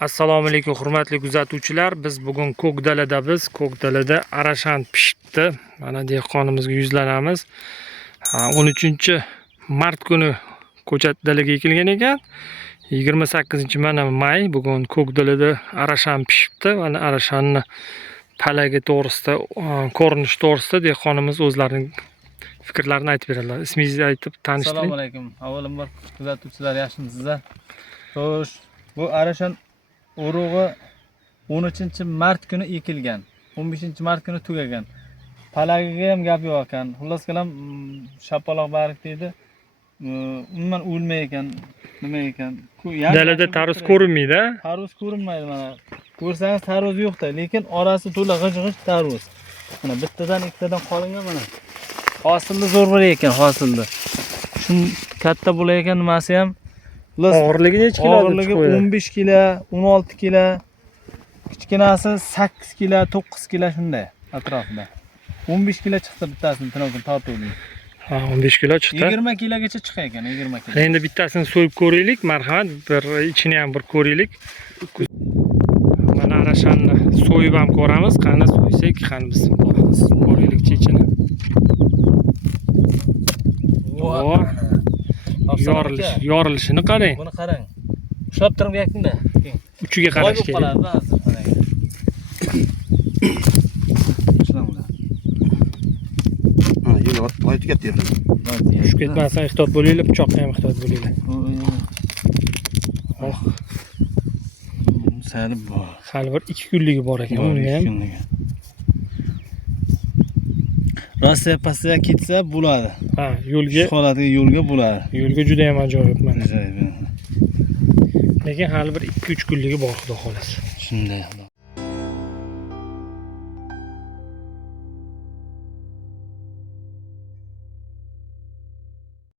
Assalomu alaykum hurmatli kuzatuvchilar. Biz bugun Ko'kdaladamiz. Ko'kdalada arashan pishibdi. Mana dehqonimizga yuzlanamiz. 13-mart kuni ko'chat dalaga ekilgan ekan. 28-may bugun Ko'kdalada arashan pishibdi. Mana arashanni palagi to'g'risida, ko'rinish to'g'risida dehqonimiz o'zlarining fikrlarini aytib beradilar. Ismingizni aytib tanishtiring. Assalomu alaykum. Avvalambor kuzatuvchilar, yaxshimisizlar? Xo'sh, bu arashan urug'i 13-mart kuni ekilgan. 15-mart kuni tugagan. Palagiga ham gap yo'q ekan. Xullas qalam shapaloq barik deydi. Umuman o'lmay ekan. Nima ekan? Dalada tarvuz ko'rinmaydi. Tarvuz ko'rinmaydi mana. Ko'rsangiz tarvuz yo'qda, lekin orasi to'la g'ij-g'ij tarvuz. Mana bittadan ikkitadan qolingan mana. Hosilni zo'r bo'lar ekan, hosilni. Shun katta bo'lar ekan, nimasi ham Og'irligi necha kilo? Og'irligi 15 kilo, 16 kilo. Kichkinasi 8 kilo, 9 kilo shunday atrofida. 15 kilo chiqdi bittasini tinoqni tortuvdim. 15 kilo chiqdi. 20 kilogacha chiqar ekan, 20 kilo. Endi bittasini so'yib ko'raylik, marhamat, bir ichini ham bir ko'raylik. Mana arashanni so'yib ham ko'ramiz. Qani so'ysak, qani bismillah. Ko'raylikchi ichini. Yorilishini qarang. Buni qarang. Ushlab turib yakunda. Uchiga qarash kerak. Tushib ketmasdan ehtiyot bo'linglar, pichoqqa ham ehtiyot bo'linglar. Oh, Sal bor. hali bir 2 kunligi bor ekan, uni ham. Rossiya pastiga ketsa bo'ladi. Ha, yo'lga, Holatiga yo'lga bo'ladi. yo'lga juda ham ajoyib mana. Ajoyib. Lekin hali bir 2-3 kunligi bor, xudo xolasi. Shunday.